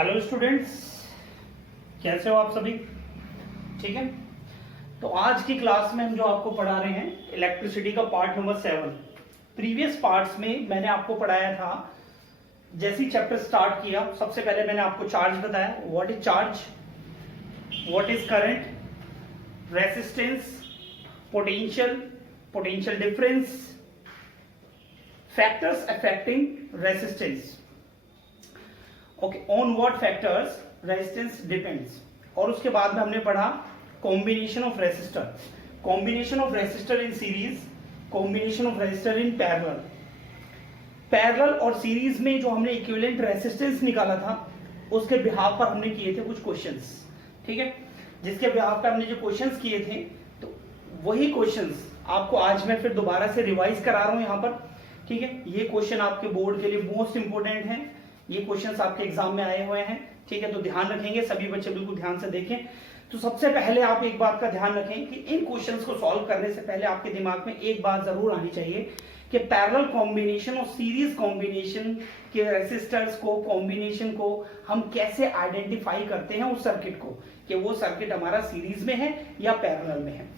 Hello students, कैसे हो आप सभी? ठीक है। तो आज की क्लास में हम जो आपको पढ़ा रहे हैं इलेक्ट्रिसिटी का पार्ट नंबर 7। प्रीवियस पार्ट्स में मैंने आपको पढ़ाया था, जैसे ही चैप्टर स्टार्ट किया सबसे पहले मैंने आपको चार्ज बताया। What is charge, what is current, resistance, potential, potential difference, factors affecting resistance. Okay, on what factors resistance depends. और उसके बाद में हमने पढ़ा combination of resistor, combination of resistor in series, combination of resistor in parallel. Parallel और series में जो हमने इक्विवेलेंट रेसिस्टेंस निकाला था उसके बिहाफ पर हमने किए थे कुछ क्वेश्चंस। ठीक है, जिसके बिहाफ पर हमने जो क्वेश्चंस किए थे तो वही क्वेश्चंस आपको आज मैं फिर दोबारा से रिवाइज करा रहा हूं यहां पर। ठीक है, ये क्वेश्चन आपके बोर्ड के लिए मोस्ट इंपोर्टेंट है, ये क्वेश्चंस आपके एग्जाम में आए हुए हैं। ठीक है, तो ध्यान रखेंगे, सभी बच्चे बिल्कुल ध्यान से देखें। तो सबसे पहले आप एक बात का ध्यान रखें कि इन क्वेश्चंस को सॉल्व करने से पहले आपके दिमाग में एक बात जरूर आनी चाहिए कि पैरेलल कॉम्बिनेशन और सीरीज कॉम्बिनेशन के रेसिस्टर्स को, कॉम्बिनेशन को हम कैसे आइडेंटिफाई करते हैं उस सर्किट को, कि वो सर्किट हमारा सीरीज में है या पैरेलल में है।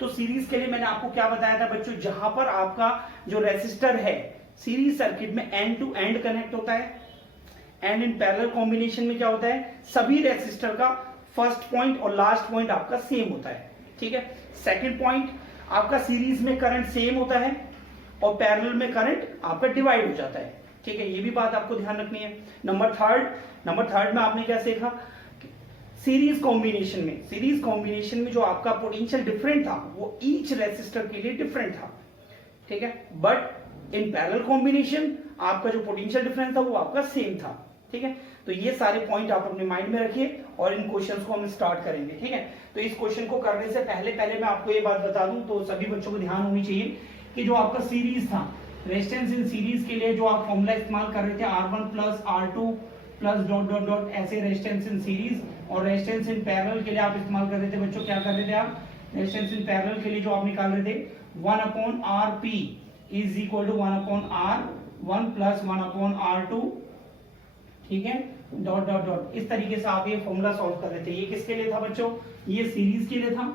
तो सीरीज के लिए मैंने आपको क्या बताया था बच्चों, जहां पर आपका जो रेसिस्टर है सीरीज सर्किट में एंड टू एंड कनेक्ट होता है, एंड इन पैरेलल कॉम्बिनेशन में क्या होता है, सभी रेसिस्टर का फर्स्ट पॉइंट और लास्ट पॉइंट आपका सेम होता है। ठीक है, सेकंड पॉइंट, आपका सीरीज में करंट सेम होता है और पैरेलल में करंट आपका डिवाइड हो जाता है। ठीक है, ये भी बात आपको ध्यान रखनी है। नंबर थर्ड में आपने क्या सीखा, सीरीज कॉम्बिनेशन में जो आपका पोटेंशियल डिफरेंट था वो ईच रेसिस्टर के लिए डिफरेंट था। ठीक है, बट इन पैरेलल कॉम्बिनेशन आपका जो पोटेंशियल डिफरेंस था वो आपका सेम था। ठीक है, तो ये सारे पॉइंट आप अपने माइंड में रखिए और इन क्वेश्चंस को हम स्टार्ट करेंगे। ठीक है, तो इस क्वेश्चन को करने से पहले मैं आपको ये बात बता दूं, तो सभी बच्चों को ध्यान होनी चाहिए कि जो आपका सीरीज था, रेजिस्टेंस इन सीरीज के लिए जो आप फॉर्मूला इस्तेमाल कर रहे थे R1 plus R2 plus dot dot dot, ऐसे रेजिस्टेंस इन सीरीज, और रेजिस्टेंस इन पैरेलल के लिए आप इस्तेमाल कर रहे थे बच्चों, क्या कर रहे थे आप, रेजिस्टेंस इन पैरेलल के लिए जो आप निकाल रहे थे 1/RP is equal to 1/R1 plus 1/R2। ठीक है, डॉट डॉट डॉट, इस तरीके से आप ये फॉर्मूला सॉल्व कर रहे थे। ये किसके लिए था बच्चों, ये सीरीज के लिए था।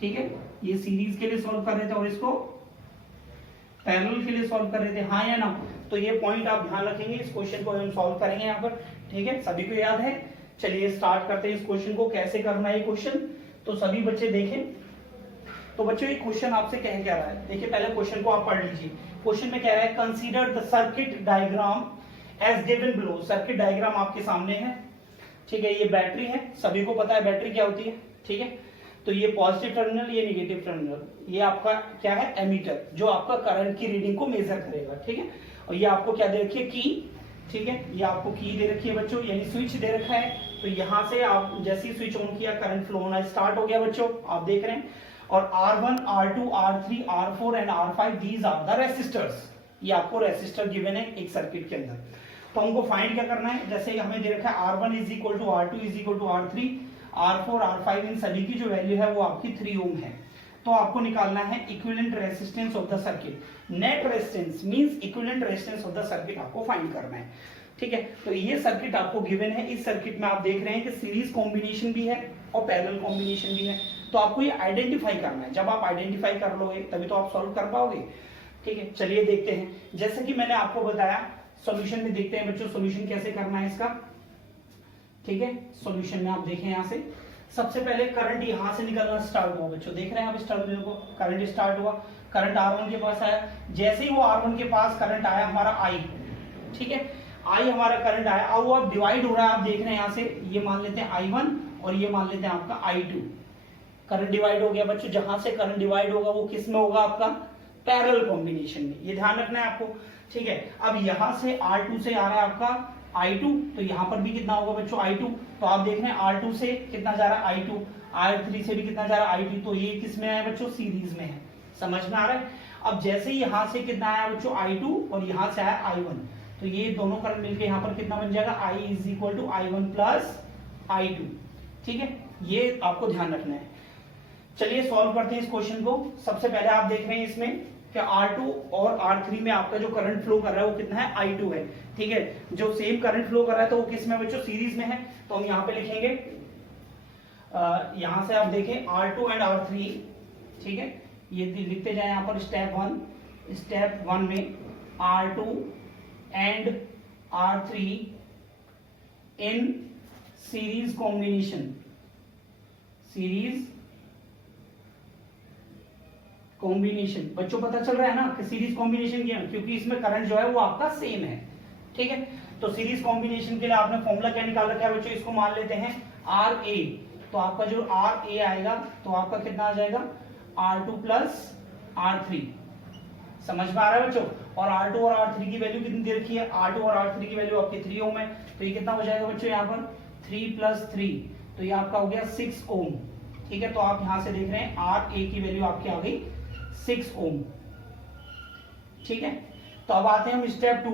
ठीक है, ये सीरीज के लिए सॉल्व कर रहे थे और इसको पैरेलल के लिए सॉल्व कर रहे थे, हाँ या ना। तो ये पॉइंट आप ध्यान रखेंगे, इस क्वेश्चन को हम सॉल्व करेंगे यहाँ पर। ठीक है, सभी को याद है। चलिए स्टार्ट करते हैं इस क्वेश्चन को, कैसे करना है ये क्वेश्चन, तो सभी बच्चे देखें। तो बच्चों ये क्वेश्चन आपसे कह क्या रहा है, देखिए पहले क्वेश्चन को आप पढ़ लीजिए। क्वेश्चन में कह रहा है consider the circuit diagram as given below. Circuit diagram आपके सामने है। ठीक है, ये बैटरी है, सभी को पता है बैटरी क्या होती है। ठीक है, तो ये पॉजिटिव टर्मिनल, ये नेगेटिव टर्मिनल, ये आपका क्या है, एमीटर, जो आपका करंट की रीडिंग को मेजर करेगा। ठीक है, और ये आपको क्या दे रखी है, की। ठीक है, ये आपको की दे रखी है बच्चों, यानी स्विच दे रखा है। तो यहां से आप जैसे ही स्विच ऑन किया करंट फ्लो होना स्टार्ट हो गया बच्चों, आप देख रहे हैं। और R1, R2, R3, R4 and R5 these are the resistors. ये आपको रेसिस्टर गिवन है एक सर्किट के अंदर। तो हमको फाइंड क्या करना है, जैसे हमें दे रखा है R1 is equal to R2 is equal to R3, R4, R5, इन सभी की जो वैल्यू है वो आपकी 3 ओम है। तो आपको निकालना है equivalent resistance of the circuit. Net resistance means equivalent resistance of the circuit आपको फाइंड करना है। ठीक है, तो ये सर्किट आपको गिवन है। इस सर्किट में आप देख रहे हैं कि सीरीज कॉम्बिनेशन भी है और पैरेलल कॉम्बिनेशन भी है। तो आपको ये आइडेंटिफाई करना है। जब आप आइडेंटिफाई कर लोगे तभी तो आप सॉल्व कर पाओगे। ठीक है, चलिए देखते हैं। जैसे कि मैंने आपको बताया, सॉल्यूशन में देखते हैं बच्चों सॉल्यूशन कैसे करना है इसका। ठीक है, सॉल्यूशन में आप देखें यहां से सबसे पहले करंट यहां से निकलना स्टार्ट हुआ बच्चों, देख रहे हैं आप इस टर्मिनल को, करंट स्टार्ट हुआ, करंट R1 के पास आया। जैसे ही वो R1 के पास करंट आया हमारा I, ठीक है, I हमारा करंट आया। अब वो अब डिवाइड हो रहा है, आप देख रहे हैं यहां से, ये मान लेते हैं I1 और ये मान लेते हैं आपका I2। करंट डिवाइड हो गया बच्चों, जहां से करंट डिवाइड होगा वो किस में होगा, आपका पैरेलल कॉम्बिनेशन में, ये ध्यान रखना है आपको। ठीक है, अब यहां से R2 से आ रहा है आपका I2, तो यहां पर भी कितना होगा बच्चों, I2। तो आप देख रहे हैं R2 से कितना जा रहा है I2, R3 से भी कितना जा रहा है I2, तो ये किस में है बच्चों, सीरीज में है। समझ में आ रहा है। अब जैसे ही यहां से कितना आया बच्चों I2 और यहां से आया I1, तो ये दोनों करंट मिलकर यहां पर कितना बन जाएगा, I is equal to I1 plus I2। ठीक है, ये आपको ध्यान रखना है। चलिए सॉल्व करते हैं इस क्वेश्चन को। सबसे पहले आप देख रहे हैं इसमें कि R2 और R3 में आपका जो करंट फ्लो कर रहा है वो कितना है, I2 है। ठीक है, जो सेम करंट फ्लो कर रहा है तो वो किस में बच्चों, सीरीज में है। तो हम यहाँ पे लिखेंगे, यहां से आप देखें R2 एंड R3, ठीक है, ये लिखते जाए यहाँ पर स्टेप वन में R2 and R3 in series combination, बच्चों पता चल रहा है ना कि सीरीज कॉम्बिनेशन किया, क्योंकि इसमें करंट जो है वो आपका सेम है। ठीक है, तो सीरीज कॉम्बिनेशन के लिए आपने फॉर्मूला क्या निकाल रखा है बच्चों, इसको मान लेते हैं RA। तो आपका जो RA आएगा तो आपका कितना आ जाएगा, R2 प्लस R3। समझ में आ रहा है बच्चों। और R2 और R3 की वैल्यू कितनी दे रखी है, R2 और R3 की वैल्यू आपकी 3 ओम है। तो ये कितना हो जाएगा बच्चों, यहाँ पर 3 प्लस 3, तो ये आपका हो गया 6 ओम। ठीक है, तो आप यहां से देख रहे हैं RA की वैल्यू आपकी आ गई 6 ओम। ठीक है, तो अब आते हैं हम स्टेप टू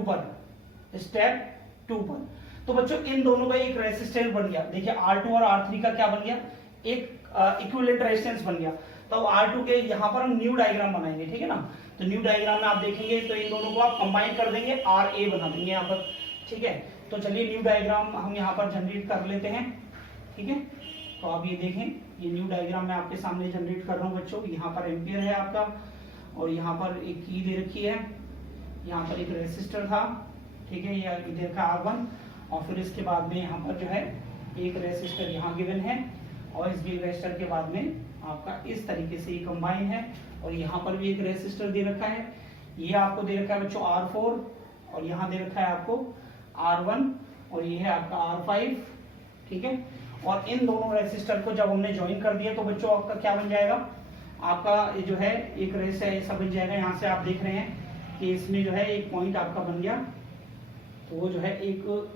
पर। तो बच्चों इन दोनों का एक रेसिस्टेंस बन गया। देखिए R2 और R3 का क्या बन गया, एक इक्विवेलेंट रेजिस्टेंस बन गया। तो अब R2 के यहाँ पर हम न्यू डायग्राम बनाएंगे। ठीक है ना, तो न्यू डायग्राम में आप देखेंगे तो इन दोनों को आप कंबाइन कर देंगे, RA बना देंगे यहाँ पर। ठीक है, तो चलिए न्यू डायग्राम हम यहाँ पर जनरेट कर लेते हैं। ठीक है, तो आप ये देखें, ये न्यू डायग्राम मैं आपके सामने जनरेट कर रहा हूँ बच्चों। यहाँ पर एम्पियर है आपका, और यहाँ पर एक की दे रखी है, यहाँ पर एक रेसिस्टर था। ठीक है, ये इधर का R1, और फिर इसके बाद में यहाँ पर जो है एक रेसिस्टर यहाँ गिवन है, और इस रेसिस्टर के बाद में आपका इस तरीके से ये कंबाइन है। और यहाँ पर भी एक रेसिस्टर दे रखा है, ये आपको दे रखा है बच्चों R4, और यहाँ दे रखा है आपको R1, और ये है आपका R5। ठीक है, और इन दोनों रेसिस्टर को जब हमने ज्वाइन कर दिया तो बच्चों आपका क्या बन जाएगा, आपका ये जो है एक रेस है ऐसा बन जाएगा। यहाँ से आप देख रहे हैं कि इसमें जो है एक पॉइंट आपका बन गया, तो वो जो है एक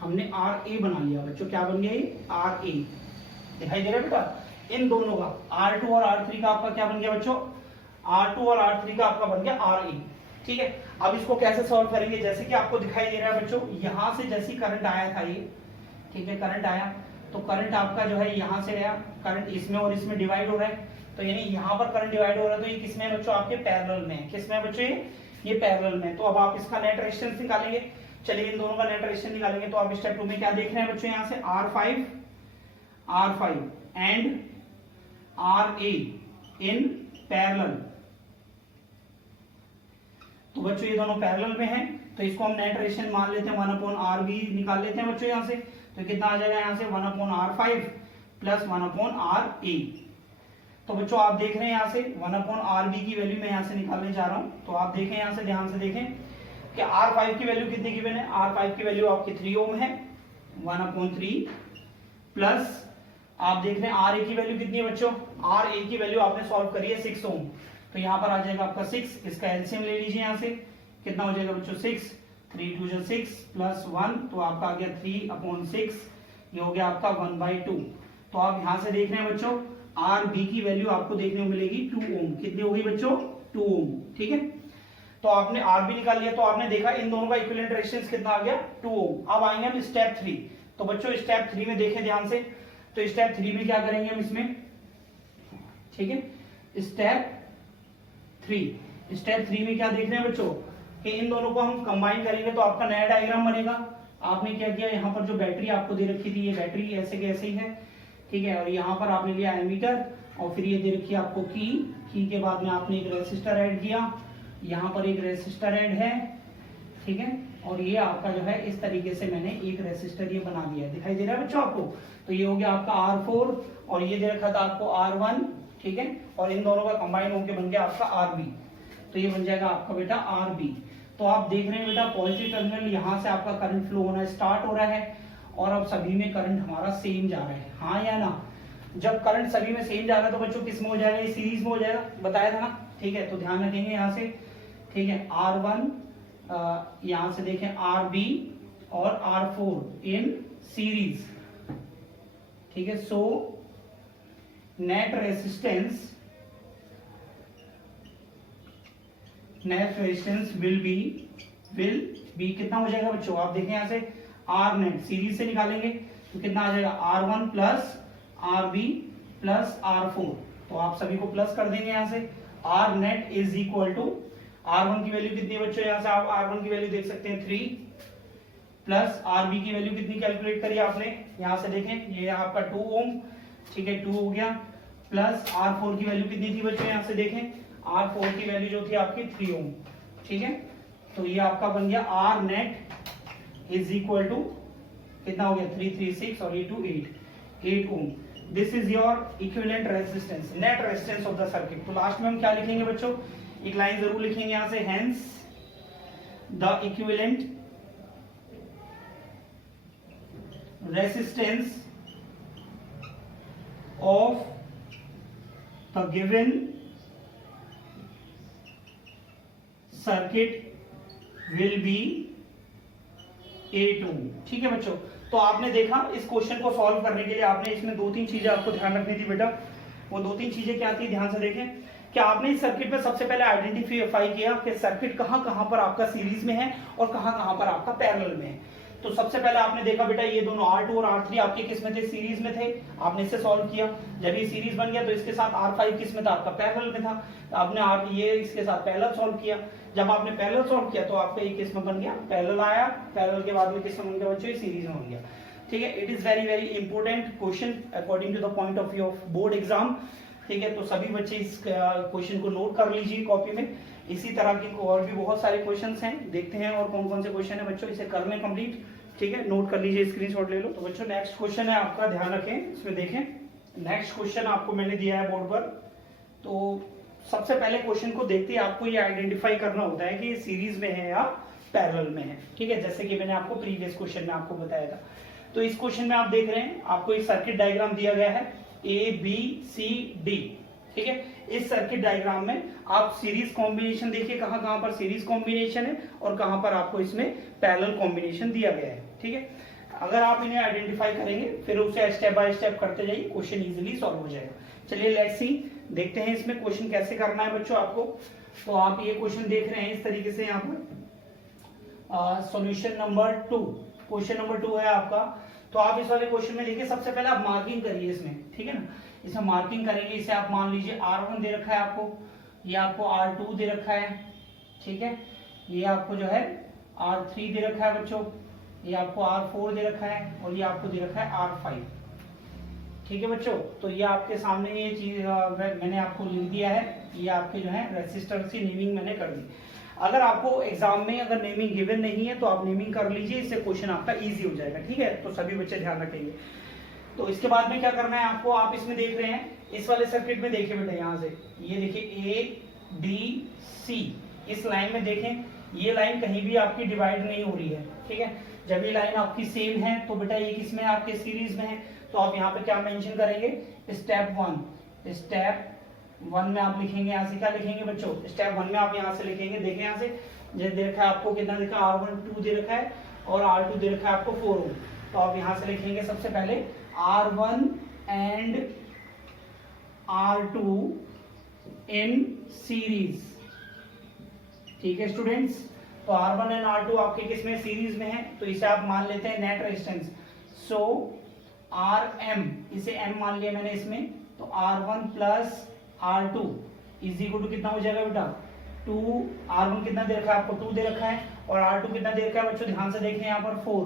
हमने RA बना लिया बच्चों। क्या बन गया ये, RA दिखाई दे रहा है बेटा। इन दोनों का R2 और R3 का आपका क्या बन गया बच्चों, R2 और R3 का आपका बन गया RA। ठीक है, अब इसको कैसे सॉल्व करेंगे, जैसे कि आपको दिखाई दे रहा है बच्चों, यहां से जैसी करंट आया था ये, ठीक है, करंट आया तो करंट आपका जो है यहां से आया, करंट इसमें और इसमें डिवाइड हो रहा है। तो यानी यहाँ पर करंट डिवाइड हो रहा है, तो ये किसमें है बच्चों, आपके पैरेलल में है। किसमें है बच्चों, ये पैरेलल में। तो अब आप इसका नेट रेजिस्टेंस निकालेंगे। चलिए इन दोनों का नेट रेजिस्टेंस निकालेंगे। तो आप स्टेप 2 में क्या देख रहे हैं बच्चों, यहाँ से R5 and RA in parallel. तो बच्चों ये दोनों पैरेलल में हैं, तो इसको हम नेट रेजिस्टेंस मान लेते हैं 1/RB निकाल लेते हैं बच्चों यहाँ से। तो कितना आ जाएगा यहाँ से 1/R5 प्लस 1/RA। तो बच्चों आप देख रहे हैं यहाँ से 1/RB की वैल्यू मैं यहाँ से निकालने जा रहा हूँ। तो आप देखें यहाँ से, ध्यान से देखें कि R5 की वैल्यू कितनी गिवन है, R5 की वैल्यू आपकी 3 ओम है, 1/3 प्लस आप देख रहे हैं RA की वैल्यू कितनी है बच्चों, RA की वैल्यू आपने सॉल्व करी है 6 ओम। तो यहाँ पर आ जाएगा आपका 6, इसका एलसीएम ले लीजिए यहाँ से, कितना हो जाएगा बच्चों 6, 3 2 6 प्लस 1, तो आपका आ गया 3/6, ये हो गया आपका 1/2। तो आप यहाँ से देख रहे हैं बच्चों RB की वैल्यू आपको देखने को मिलेगी 2 ओम। कितनी हो गई बच्चों, 2 ओम। ठीक है, तो आपने RB निकाल लिया, तो आपने देखा इन दोनों का इक्विवेलेंट रेजिस्टेंस कितना आ गया, 2 ओम। अब आएंगे हम स्टेप 3। तो बच्चों स्टेप 3 में देखें ध्यान से, तो स्टेप 3 में क्या करेंगे हम इसमें, ठीक है, स्टेप 3 में क्या देख रहे हैं बच्चों कि इन दोनों को हम कंबाइन करेंगे तो आपका नया डायग्राम बनेगा। आपने क्या किया, यहाँ पर जो बैटरी आपको दे रखी थी, ये बैटरी ऐसे के ऐसे ही है। ठीक है, और यहाँ पर आपने लिया एमीटर, और फिर ये दे रखी है आपको की के बाद में आपने एक रेसिस्टर ऐड किया, यहाँ पर एक रेसिस्टर ऐड है। ठीक है, और ये आपका जो है इस तरीके से मैंने एक रेसिस्टर ये बना दिया है, दिखाई दे रहा है बच्चों आपको। तो ये हो गया आपका R4, और ये दे रखा था आपको R1। ठीक है, और इन दोनों का कंबाइन होकर बन गया आपका RB। तो ये बन जाएगा आपका बेटा RB। तो आप देख रहे हैं बेटा पॉजिटिव टर्मिनल यहाँ से आपका करंट फ्लो होना स्टार्ट हो रहा है, और अब सभी में करंट हमारा सेम जा रहा है, हाँ या ना। जब करंट सभी में सेम जा रहा है तो बच्चों किस में हो जाएगा, ये सीरीज में हो जाएगा, बताया था ना। ठीक है, तो ध्यान रखेंगे यहाँ से। ठीक है, R1 यहाँ से देखें RB और R4 इन सीरीज। ठीक है, so net resistance will be कितना हो जाएगा बच्चों, आप देखें यहाँ से R नेट सीरीज से निकालेंगे तो कितना आ जाएगा, R1 plus RB plus R4। तो आप सभी को प्लस कर देंगे यहाँ से, R net is equal to R1 की वैल्यू कितनी है बच्चों, यहाँ से आप R1 की वैल्यू देख सकते हैं 3 प्लस RB की वैल्यू कितनी कैलकुलेट करी आपने, यहाँ से देखें ये आपका 2 ओम, ठीक है 2 हो गया, प्लस R4 की वैल्यू कितनी थी बच्चों, यहाँ से देखें R4 की वैल्यू जो थी आपकी 3 ओम, ठीक है। तो ये आपका बन गया R net is equal to कितना हो गया 3 3 6 और ये 2 8 ohm. This is your equivalent resistance, net resistance of the circuit. तो लास्ट में हम क्या लिखेंगे बच्चों, एक लाइन जरूर लिखेंगे यहां से, hence the equivalent resistance of the given circuit will be 8 ओम। ठीक है बच्चों, तो आपने देखा इस क्वेश्चन को सॉल्व करने के लिए आपने इसमें 2-3 चीजें आपको ध्यान रखनी थी बेटा। वो 2-3 चीजें क्या थी, ध्यान से देखें कि आपने इस सर्किट में सबसे पहले आइडेंटिफाई किया कि सर्किट कहां कहां पर आपका सीरीज में है और कहां कहां पर आपका पैरेलल में है। तो सबसे पहले आपने देखा बेटा ये दोनों R2 और R3 आपके किस में थे, सीरीज में थे, आपने इससे सॉल्व किया। जब ये सीरीज बन गया तो इसके साथ R5 किस में था, आपका पैरेलल में था, तो आपने ये इसके साथ पैरेलल सॉल्व किया। जब आपने पैरेलल सॉल्व किया तो आपका ये किस में बन गया, पैरेलल आया, पैरेलल के बाद में किस में बन गया बच्चों, ये सीरीज में बन गया। ठीक है, it is very very important question according to the point of view of board exam. ठीक है, तो सभी बच्चे इस क्वेश्चन को नोट कर लीजिए कॉपी में। इसी तरह के और भी बहुत सारे क्वेश्चंस हैं, देखते हैं और कौन कौन से क्वेश्चन है बच्चों, इसे कर लें कंप्लीट। ठीक है, नोट कर लीजिए, स्क्रीनशॉट ले लो। तो बच्चों नेक्स्ट क्वेश्चन है आपका, ध्यान रखें इसमें, देखें नेक्स्ट क्वेश्चन आपको मैंने दिया है बोर्ड पर। तो सबसे पहले क्वेश्चन को देखते ही आपको ये आइडेंटिफाई करना होता है कि ये सीरीज में है या पैरेलल में है। ठीक है, जैसे कि मैंने आपको प्रीवियस क्वेश्चन में आपको बताया था। तो इस क्वेश्चन में आप देख रहे हैं आपको एक सर्किट डायग्राम दिया गया है ABCD। ठीक है, इस सर्किट डायग्राम में आप सीरीज कॉम्बिनेशन देखिए कहां कहां पर सीरीज कॉम्बिनेशन है और कहां पर आपको इसमें पैरेलल कॉम्बिनेशन दिया गया है। ठीक है, अगर आप इन्हें आइडेंटिफाई करेंगे फिर उसे स्टेप बाय स्टेप करते जाइए, क्वेश्चन इजीली सॉल्व हो जाएगा। चलिए लेट्स सी, देखते हैं इसमें क्वेश्चन कैसे करना है बच्चों आपको। तो आप ये क्वेश्चन देख रहे हैं इस तरीके से, यहाँ पर सॉल्यूशन नंबर 2, क्वेश्चन नंबर 2 है आपका। तो आप इस वाले क्वेश्चन में देखिए सबसे पहले आप मार्किंग करिए इसमें, ठीक है ना, इसमें मार्किंग करेंगे। इसे आप मान लीजिए R1 दे रखा है आपको, ये आपको R2 दे रखा है, ठीक है, ये आपको जो है R3 दे रखा है बच्चों, ये आपको R4 दे रखा है और ये आपको दे रखा है R5। ठीक है बच्चों, तो ये आपके सामने ये चीज मैंने आपको लिख दिया है, ये आपके जो है रेसिस्टर की नेमिंग मैंने कर दी। अगर आपको एग्जाम में अगर नेमिंग गिवन नहीं है तो आप नेमिंग कर लीजिए, इससे क्वेश्चन आपका इजी हो जाएगा। ठीक है, तो सभी बच्चे ध्यान रखेंगे। तो इसके बाद में क्या करना है आपको, आप इसमें देख रहे हैं इस वाले सर्किट में देखिए बेटा, यहाँ से ये देखिए ADC, इस लाइन में देखें ये लाइन कहीं भी आपकी डिवाइड नहीं हो रही है। ठीक है, जब ये लाइन आपकी सेम है तो बेटा ये किसमें आपके सीरीज में है, तो आप यहाँ पे क्या मेंशन करेंगे, स्टेप 1। स्टेप 1 में आप लिखेंगे, यहाँ से क्या लिखेंगे बच्चों, स्टेप 1 में आप यहाँ से लिखेंगे, देखें यहाँ से जैसे दे रखा है आपको कितना देखा, R1 2 दे रखा है और R2 दे रखा है आपको 4 ओम। तो आप यहाँ से लिखेंगे सबसे पहले R1 and R2 in series. ठीक है स्टूडेंट्स, तो R1 एंड R2 आपके किसमें, सीरीज में है, तो इसे आप मान लेते हैं नेट रेजिस्टेंस। सो RM, इसे M मान लिया मैंने इसमें, तो R1 plus R2 is equal to कितना हो जाएगा बेटा, 2। R1 कितना दे रखा है आपको, 2 दे रखा है, और R2 कितना दे रखा है बच्चों, ध्यान से देखें यहाँ पर 4,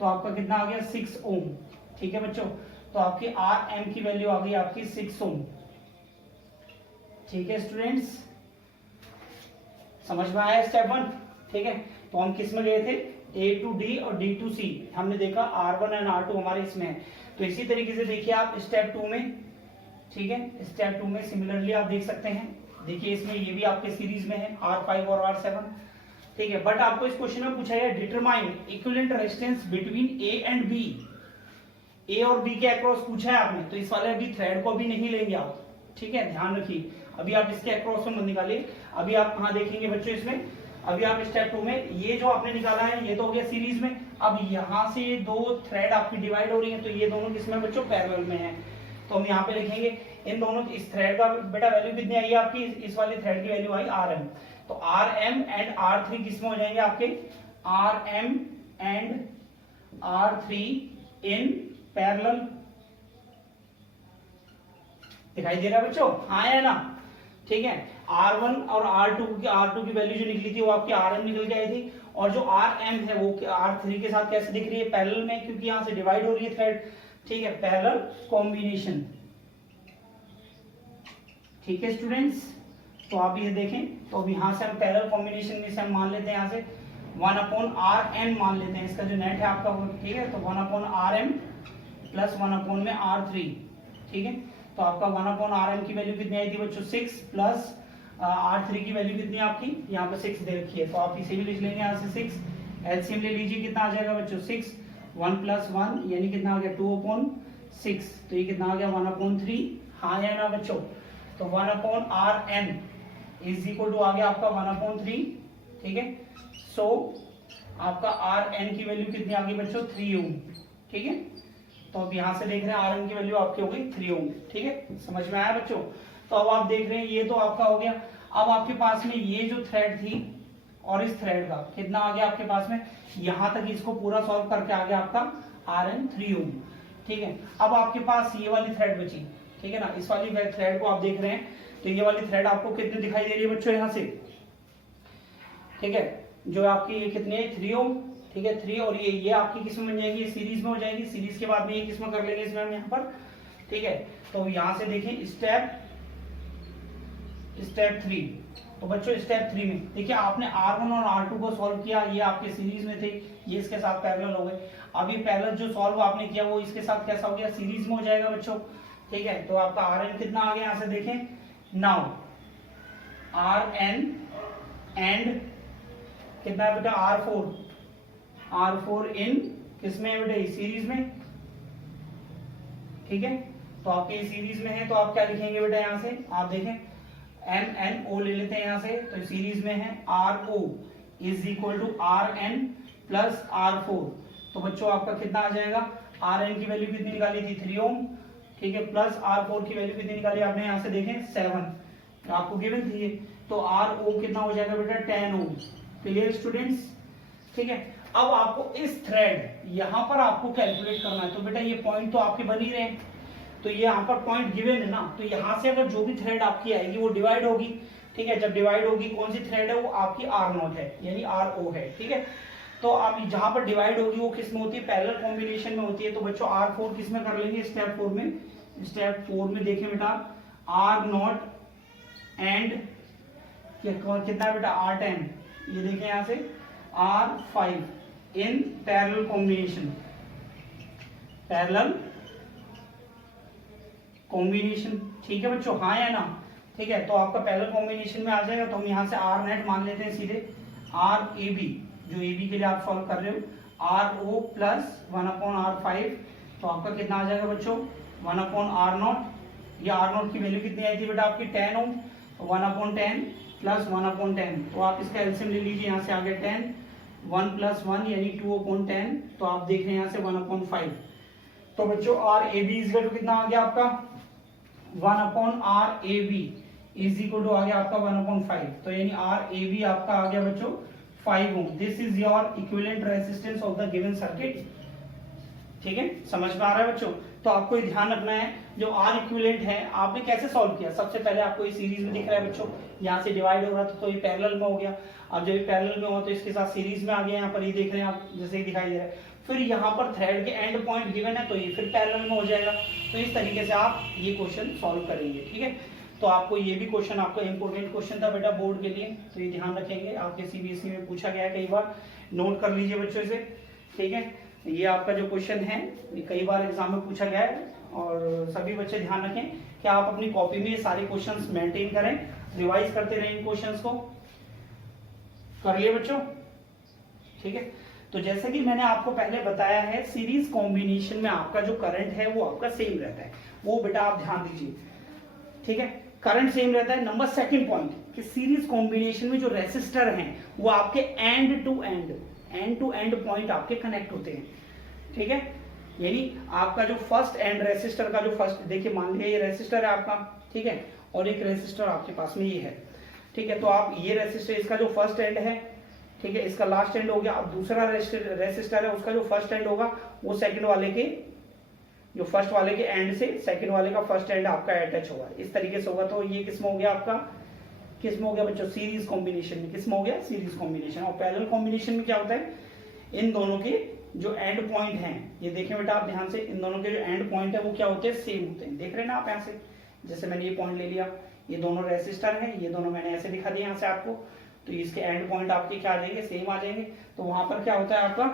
तो आपका कितना आ गया 6 ओम। ठीक है बच्चों, तो आपकी RM की वैल्यू आ गई आपकी 6 ओम। ठीक है स्टूडेंट्स, समझ में आया स्टेप 1। ठीक है, तो हम किस में गए थे, A to D और D to C, हमने देखा R1 एंड R2 हमारे इसमें है। तो इसी तरीके से देखिए आप स्टेप 2 में, ठीक है, स्टेप 2 में सिमिलरली आप देख सकते हैं, देखिए इसमें ये भी आपके सीरीज में है R5 और R7। ठीक है, बट आपको इस क्वेश्चन में पूछा है determine equivalent resistance between A and B, A और B के अक्रॉस पूछा है आपने, तो इस वाले अभी थ्रेड को भी नहीं लेंगे आप। ठीक है, ध्यान रखिए, अभी आप इसके अक्रॉस में मत निकालिए। अभी आप कहाँ देखेंगे बच्चों इसमें, अभी आप स्टेप 2 में ये जो आपने निकाला है ये तो हो गया सीरीज में, अब यहाँ से ये 2 थ्रेड आपकी डिवाइड हो रही है, तो ये दोनों किसमें बच्चों, पैरेलल में है। तो हम यहाँ पे लिखेंगे इन दोनों, इस थ्रेड का बेटा वैल्यू कितनी आई आपकी, इस वाले थ्रेड की वैल्यू आई RM। तो RM एंड R3 किसमें हो जाएंगे आपके, RM and R3 in parallel. दिखाई दे रहा है बच्चों, हाँ है ना। ठीक है। R1 और R2 की वैल्यू जो निकली थी वो आपकी Rm निकल के आई थी, और जो Rm है वो R3 के साथ कैसे दिख रही है, पैरेलल में, क्योंकि यहाँ से डिवाइड हो रही है थ्रेड, ठीक है, पैरेलल कॉम्बिनेशन। ठीक है स्टूडेंट्स, तो आप ये देखें, तो अब यहाँ से हम पैरेलल कॉम्बिनेशन में से हम मान लेते हैं यहाँ से 1/Rn मान लेते हैं, इसका जो नेट है आपका वो, ठीक है, तो 1/Rm प्लस 1 में R3, ठीक है। तो आपका 1/Rm की वैल्यू कितनी आई थी बच्चों, 6, प्लस R3 की वैल्यू कितनी है आपकी, यहाँ पे 6 दे रखी है, तो आप इसे भी लिख लेंगे यहाँ से 6, एलसीएम ले लीजिए, कितना आ जाएगा बच्चों 6, 1 + 1 यानी कितना आ गया 2/6, तो ये कितना आ गया 1/3, हाँ या ना बच्चों, तो 1/Rn इज इक्वल टू आ गया आपका 1/3, ठीक है। सो आपका Rn की वैल्यू कितनी आ गई बच्चों 3 ओम, ठीक है। तो अब यहाँ से देख रहे हैं Rn की वैल्यू आपकी हो गई 3 ओम, ठीक है, समझ में आया बच्चों। तो अब आप देख रहे हैं ये तो आपका हो गया। अब आपके पास में ये जो थ्रेड थी और इस थ्रेड का कितना आ गया आपके पास में, यहाँ तक इसको पूरा सॉल्व करके आ गया आपका Rn 3 ओम, ठीक है। अब आपके पास ये वाली थ्रेड बची, ठीक है ना, इस वाली थ्रेड को आप देख रहे हैं, तो ये वाली थ्रेड आपको कितनी दिखाई दे रही है बच्चों यहाँ से, ठीक है, जो आपकी ये कितनी है 3 ओम, ठीक है, 3, और ये आपकी किस में बन जाएगी, सीरीज में हो जाएगी, सीरीज के बाद में ये किस में कर लेंगे इसमें हम यहाँ पर, ठीक है। तो यहाँ से देखें स्टेप 3, तो बच्चों स्टेप 3 में देखिए आपने R1 और R2 को सॉल्व किया, ये आपके सीरीज में थे, ये इसके साथ पैरेलल हो गए। अब ये पैरेलल जो सॉल्व आपने किया वो इसके साथ कैसा हो गया, सीरीज में हो जाएगा बच्चों, ठीक है। तो आपका Rn कितना आ गया यहाँ से देखें, नाउ Rn एंड कितना है बेटा R4 इन किसमें है बेटा, सीरीज में, ठीक है। तो आपके सीरीज में है, तो आप क्या लिखेंगे बेटा यहाँ से, आप देखें MNO ले लेते हैं यहाँ से, तो सीरीज में है RO is equal to Rn plus R4, तो बच्चों आपका कितना आ जाएगा, Rn की वैल्यू कितनी निकाली थी 3 ओम, ठीक है, प्लस R4 की वैल्यू कितनी निकाली आपने यहाँ से देखें 7, आपको गिवन थी, तो RO कितना हो जाएगा बेटा 10 ओम। क्लियर स्टूडेंट्स, ठीक है। अब आपको इस थ्रेड यहाँ पर आपको कैलकुलेट करना है, तो बेटा ये पॉइंट तो आपके बन ही रहे हैं, तो ये यहाँ पर पॉइंट गिवन है ना, तो यहाँ से अगर जो भी थ्रेड आपकी आएगी वो डिवाइड होगी, ठीक है। जब डिवाइड होगी कौन सी थ्रेड है, वो आपकी R0 है यानी RO है, ठीक है। तो आप जहां पर डिवाइड होगी वो किस में होती है, पैरेलल कॉम्बिनेशन में होती है। तो बच्चों R4 किस में कर लेंगे, स्टेप 4 में, स्टेप 4 में देखें बेटा R0 एंड कितना है बेटा R10, ये देखें यहाँ से R5 in parallel combination, parallel combination, ठीक है बच्चों, हाँ या ना, ठीक है। तो आपका पैरेलल कॉम्बिनेशन में आ जाएगा, तो हम यहाँ से R नेट मान लेते हैं सीधे, RAB जो AB के लिए आप सॉल्व कर रहे हो, RO प्लस 1/R5, तो आपका कितना आ जाएगा बच्चों 1/R0, ये R0 की वैल्यू कितनी आई थी बेटा आपकी 10 ओम, 1/10 प्लस 1/10, तो आप इसका एलसीएम ले लीजिए, यहाँ से आ गया 10, 1 + 1 यानी 2/10, तो आप देख रहे हैं यहाँ से 1/5, तो बच्चों RAB इज इक्वल टू कितना आ गया आपका 1/RAB इज इक्वल टू आ गया आपका 1/5, तो यानी RAB आपका आ गया बच्चों 5 ohm. This is your equivalent resistance of the given circuit, ठीक है, समझ में आ रहा है बच्चों। तो आपको ये ध्यान रखना है, जो R इक्विवेलेंट है आपने कैसे सॉल्व किया, सबसे पहले आपको ये सीरीज में दिख रहा है बच्चों, यहाँ से डिवाइड हो रहा था तो ये पैरेलल में हो गया, अब जब ये पैरेलल में हो तो इसके साथ सीरीज में आ गया, यहाँ पर ये देख रहे हैं आप जैसे ही दिखाई दे रहा है। फिर यहाँ पर थ्रेड के एंड पॉइंट गिवन है तो ये फिर पैरेलल में हो जाएगा, तो इस तरीके से आप ये क्वेश्चन सॉल्व करेंगे, ठीक है। तो आपको ये भी क्वेश्चन आपका इंपॉर्टेंट क्वेश्चन था बेटा बोर्ड के लिए, तो ये ध्यान रखेंगे, आपके सीबीएसई में पूछा गया है कई बार, नोट कर लीजिए बच्चों से, ठीक है। ये आपका जो क्वेश्चन है ये कई बार एग्जाम में पूछा गया है, और सभी बच्चे ध्यान रखें कि आप अपनी कॉपी में ये सारे क्वेश्चंस मेंटेन करें, रिवाइज करते रहें इन क्वेश्चंस को, कर लिए बच्चों, ठीक है। तो जैसे कि मैंने आपको पहले बताया है, सीरीज कॉम्बिनेशन में आपका जो करंट है वो आपका सेम रहता है, वो बेटा आप ध्यान दीजिए, ठीक है, करंट सेम रहता है। नंबर सेकंड पॉइंट कि सीरीज कॉम्बिनेशन में जो रेसिस्टर हैं वो आपके एंड टू एंड पॉइंट आपके कनेक्ट होते हैं, ठीक है। यानी आपका जो फर्स्ट एंड रेसिस्टर का जो फर्स्ट, देखिए मान लिया ये रेसिस्टर है आपका, ठीक है, और एक रेसिस्टर आपके पास में ये है, ठीक है। तो आप ये रेसिस्टर, इसका जो फर्स्ट एंड है, ठीक है, इसका लास्ट एंड हो गया। अब दूसरा रेसिस्टर है, उसका जो फर्स्ट एंड होगा वो सेकंड वाले के, जो फर्स्ट वाले के एंड से सेकंड वाले का फर्स्ट एंड आपका अटैच होगा, इस तरीके से होगा। तो ये किसमें हो गया आपका किस में हो गया बच्चों, सीरीज कॉम्बिनेशन में। किस में हो गया, सीरीज कॉम्बिनेशन। और पैरेलल कॉम्बिनेशन में क्या होता है, इन दोनों के जो एंड पॉइंट हैं, ये देखें बेटा आप ध्यान से, इन दोनों के जो एंड पॉइंट है वो क्या होते हैं, सेम होते हैं। देख रहे हैं ना आप यहाँ से, जैसे मैंने ये पॉइंट ले लिया, ये दोनों रेसिस्टर हैं, ये दोनों मैंने ऐसे दिखा दिया यहाँ से आपको, तो इसके एंड पॉइंट आपके क्या आ जाएंगे, सेम आ जाएंगे। तो वहां पर क्या होता है आपका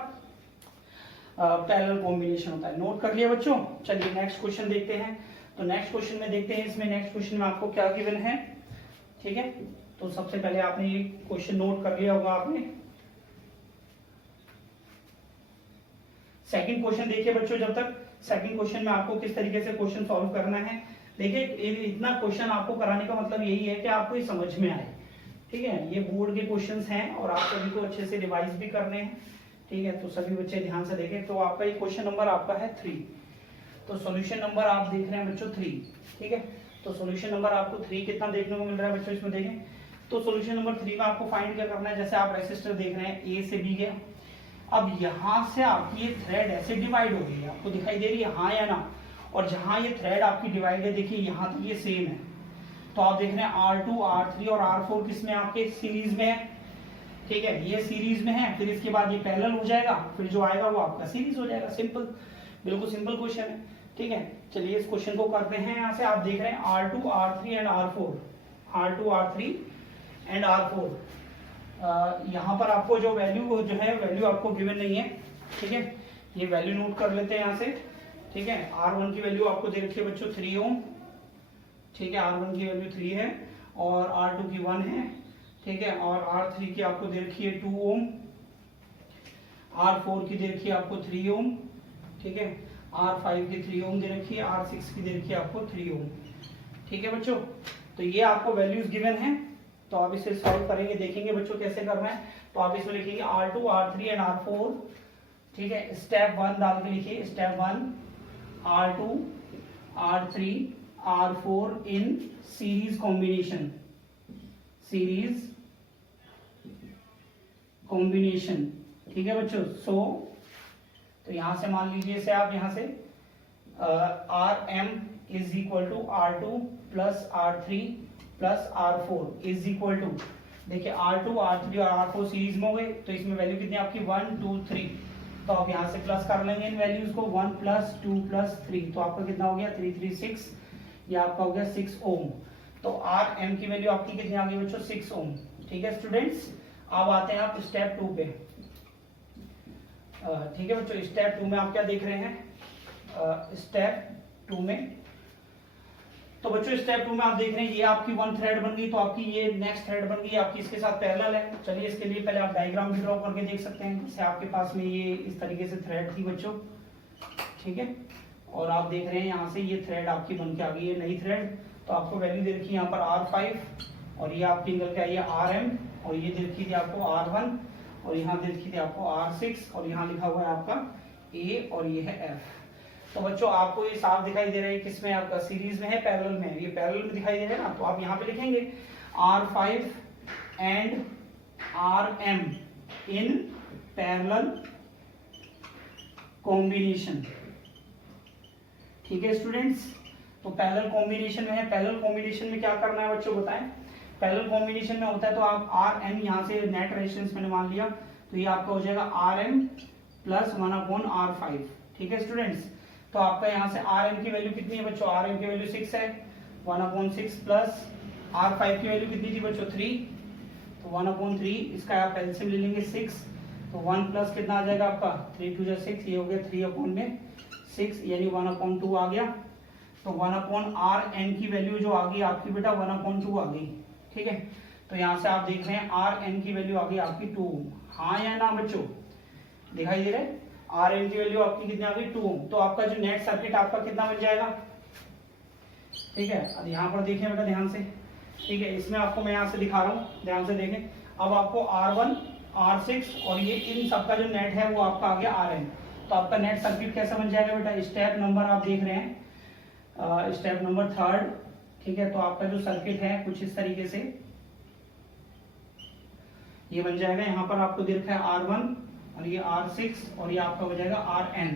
पैरेलल कॉम्बिनेशन होता है। नोट कर लिया बच्चों। चलिए नेक्स्ट क्वेश्चन देखते हैं। तो नेक्स्ट क्वेश्चन में देखते हैं, इसमें नेक्स्ट क्वेश्चन में आपको क्या गिवन है, ठीक है। तो सबसे पहले आपने ये क्वेश्चन नोट कर लिया होगा आपने। सेकंड क्वेश्चन देखिए बच्चों, जब तक सेकंड क्वेश्चन में आपको किस तरीके से क्वेश्चन सॉल्व करना है। देखिए इतना क्वेश्चन आपको कराने का मतलब यही है कि आपको ये समझ में आए, ठीक है। ये बोर्ड के क्वेश्चंस हैं और आप सभी को अच्छे से रिवाइज भी करने हैं, ठीक है। तो सभी बच्चे ध्यान से देखें। तो आपका ये क्वेश्चन नंबर आपका है 3। तो सॉल्यूशन नंबर आप देख रहे हैं बच्चों 3, ठीक है। तो सॉल्यूशन नंबर आपको 3 कितना देखने को मिल रहा है बच्चों, इसमें देखें। तो सॉल्यूशन नंबर 3 में आपको फाइंड क्या करना है, जैसे आप रेसिस्टर देख रहे हैं ए से बी गया, अब यहां से आपकी ये थ्रेड ऐसे डिवाइड हो गई है, आपको दिखाई दे रही है हाँ या ना। और जहां ये थ्रेड आपकी डिवाइड है, देखिए यहां तक ये सेम है। तो आप देख रहे हैं R2, R3 और R4 किसमें आपके सीरीज में है, ठीक है। ये सीरीज में है, फिर इसके बाद ये पैरेलल हो जाएगा, फिर जो आएगा वो आपका सीरीज हो जाएगा। सिंपल, बिल्कुल सिंपल क्वेश्चन है, ठीक है। चलिए इस क्वेश्चन को करते हैं। यहाँ से आप देख रहे हैं R2, R3 and R4, R2, R3 and R4। यहाँ पर आपको जो वैल्यू जो है, वैल्यू आपको गिवन नहीं है, ठीक है। ये वैल्यू नोट कर लेते हैं यहाँ से, ठीक है। R1 की वैल्यू आपको दे रखी है बच्चों 3 ओम, ठीक है। R1 की वैल्यू 3 है और R2 की 1 है, ठीक है। और R3 की आपको दे रखी है 2 ओम, R4 की दे रखी है आपको 3 ओम, ठीक है। R5 की 3 ओम दे रखी है, R6 की दे रखी है आपको 3 ओम, ठीक है बच्चों। तो ये आपको वैल्यूज गिवन है, तो आप इसे सॉल्व करेंगे, देखेंगे बच्चों कैसे करना है। तो आप इसमें लिखेंगे R2, R3 एंड R4, ठीक है। स्टेप 1 डाल के लिखिए, step 1 R2, R3, R4 in series combination, series combination, ठीक है बच्चों। तो यहां से मान लीजिए से आप यहां से RM is equal to R2 plus R3 plus R4 is equal to, देखिए R2, R3 और R4 सीरीज में हो गए, तो इसमें वैल्यू कितनी आपकी 1, 2, 3। तो आप यहाँ से प्लस कर लेंगे इन वैल्यूज को, 1 प्लस 2 प्लस 3, तो आपका कितना हो गया 3, 3, 6, ये आपका हो गया 6 ओम। तो RM की वैल्यू आपकी कितनी आ गई बच्चों, 6 ओम, ठीक है स्टूडेंट्स। अब आते हैं आप स्टेप 2 पे, ठीक है बच्चों। स्टेप 2 में आप क्या देख रहे हैं, स्टेप 2 में, तो बच्चों स्टेप 2 में आप देख रहे हैं ये आपकी 1 थ्रेड बन गई, तो आपकी ये नेक्स्ट थ्रेड बन गई आपकी इसके साथ पैरेलल है। चलिए इसके लिए पहले आप डायग्राम भी ड्रॉ करके देख सकते हैं, जैसे आपके पास में ये इस तरीके से थ्रेड थी बच्चों, ठीक है। और आप देख रहे हैं यहाँ से ये थ्रेड आपकी बन के आ गई है नई थ्रेड। तो आपको वैल्यू दे रखी है यहाँ पर R5 और ये आपकी निकल के आई है RM, और ये दे रखी थी आपको R1 और यहाँ दे रखी थी आपको R6 और यहाँ लिखा हुआ है आपका A और ये है F। तो बच्चों आपको ये साफ दिखाई दे रहा है किसमें, आपका सीरीज में है, पैरेलल में है। ये पैरेलल में दिखाई दे रहा है ना, तो आप यहाँ पे लिखेंगे R5 and RM in parallel combination, ठीक है स्टूडेंट्स। तो पैरेलल कॉम्बिनेशन में है, पैरेलल कॉम्बिनेशन में क्या करना है बच्चों बताएं। पैरेलल कॉम्बिनेशन में होता है तो आप RM यहाँ से नेट रेजिस्टेंस मैंने मान लिया, तो ये आपका हो जाएगा RM प्लस 1/R5, ठीक है स्टूडेंट्स। तो आपका यहाँ से RM की वैल्यू कितनी है बच्चों, RM की वैल्यू 6 है, 1/6 प्लस R5 की वैल्यू कितनी थी बच्चों 3, तो 1/3, इसका आप एलसीएम ले लेंगे 6, तो 1 प्लस कितना आ जाएगा आपका 3 2 6, ये हो गया 3/6 यानी 1/2 आ गया। तो 1/RN की वैल्यू जो आ गई आपकी बेटा 1/2 आ गई, ठीक है। तो यहाँ से आप देख रहे हैं RN की वैल्यू आ गई आपकी 2, हाँ या ना बच्चों, दिखाई दे रहा है। RN की वैल्यू आपकी कितनी आ गई 2, तो आपका जो नेट सर्किट आपका कितना बन जाएगा, ठीक है। अब यहाँ पर देखें बेटा ध्यान से, ठीक है। इसमें आपको मैं यहाँ से दिखा रहा हूँ, ध्यान से देखें। अब आपको R1, R6 और ये इन सबका जो नेट है वो आपका आ गया RN। तो आपका नेट सर्किट कैसा बन जाएगा बेटा, स्टेप नंबर आप देख रहे हैं, स्टेप नंबर 3, ठीक है। तो आपका जो सर्किट है कुछ इस तरीके से ये बन जाएगा। यहाँ पर आपको दे रखा है R1 और ये R6 और ये आपका हो जाएगा RN,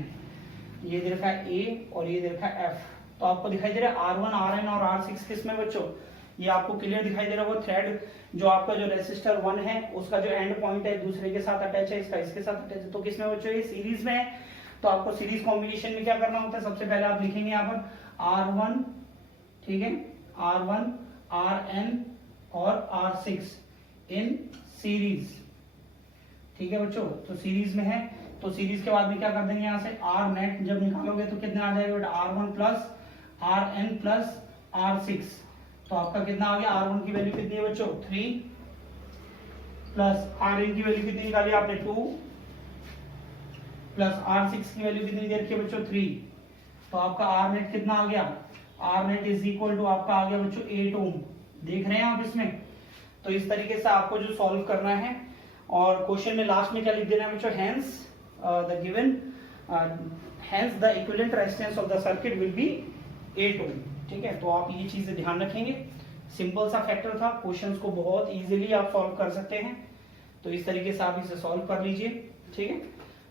ये दे रखा है A और ये दे रखा है F। तो आपको दिखाई दे रहा है R1, RN और R6 किस में बच्चों, ये आपको क्लियर दिखाई दे रहा होगा। थ्रेड जो आपका जो रेसिस्टर 1 है उसका जो एंड पॉइंट है दूसरे के साथ अटैच है, इसका इसके साथ अटैच है। तो किसमें बच्चों ये सीरीज में है, तो आपको सीरीज कॉम्बिनेशन में क्या करना होता है, सबसे पहले आप लिखेंगे यहाँ पर R1, ठीक है, R1, Rn और R6 इन सीरीज, ठीक है बच्चों। तो सीरीज में है, तो सीरीज के बाद में क्या कर देंगे यहाँ से R नेट जब निकालोगे तो कितना आ जाएगा बेटा, R1 plus Rn plus R6। तो आपका कितना आ गया, R1 की वैल्यू कितनी है बच्चों 3 प्लस Rn की वैल्यू कितनी निकाली आपने 2 प्लस R6 की वैल्यू कितनी दे रखी है बच्चों 3। तो आपका R नेट कितना आ गया, R net is equal to आपका आ गया बच्चों 8 ओम। देख रहे हैं आप इसमें। तो इस तरीके से आपको जो सॉल्व करना है, और क्वेश्चन में लास्ट में क्या लिख देना है बच्चों, hence the given hence the equivalent resistance of the circuit will be 8 ओम, ठीक है। तो आप ये चीजें ध्यान रखेंगे। सिंपल सा फैक्टर था, क्वेश्चंस को बहुत इजीली आप सॉल्व कर सकते हैं। तो इस तरीके से आप इसे सॉल्व कर लीजिए, ठीक है।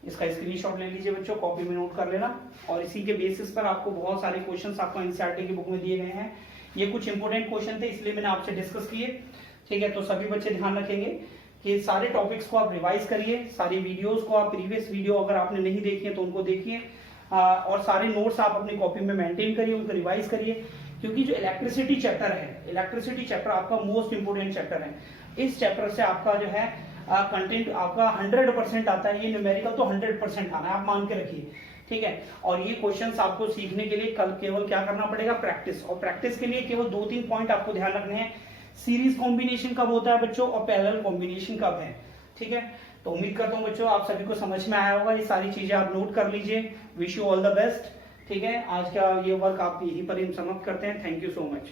इसका स्क्रीनशॉट ले लीजिए बच्चों, कॉपी में नोट कर लेना, और इसी के बेसिस पर आपको बहुत सारे क्वेश्चंस आपको एनसीईआरटी की बुक में दिए गए हैं। ये कुछ इंपोर्टेंट क्वेश्चन थे इसलिए मैंने आपसे डिस्कस किए, ठीक है। तो सभी बच्चे ध्यान रखेंगे कि सारे टॉपिक्स को आप रिवाइज करिए, सारी वीडियोस को आप प्रीवियस वीडियो अगर आपने नहीं देखी है तो उनको देखिए, और सारे नोट्स आप अपनी कॉपी में मेंटेन करिए, उनको रिवाइज करिए, क्योंकि जो इलेक्ट्रिसिटी चैप्टर है, इलेक्ट्रिसिटी चैप्टर आपका मोस्ट इंपोर्टेंट चैप्टर है। इस चैप्टर से आपका जो है कंटेंट आपका 100% आता है, ये न्यूमेरिकल तो 100% आना है, आप मान के रखिए, ठीक है। और ये क्वेश्चंस आपको सीखने के लिए कल केवल क्या करना पड़ेगा, प्रैक्टिस। और प्रैक्टिस के लिए केवल 2-3 पॉइंट आपको ध्यान रखने हैं, सीरीज कॉम्बिनेशन कब होता है बच्चों, और पैरेलल कॉम्बिनेशन कब है, ठीक है। तो उम्मीद करता हूँ बच्चों आप सभी को समझ में आया होगा। ये सारी चीजें आप नोट कर लीजिए। Wish you all the best, ठीक है। आज का ये वर्क आप यहीं पर ही समाप्त करते हैं। Thank you so much.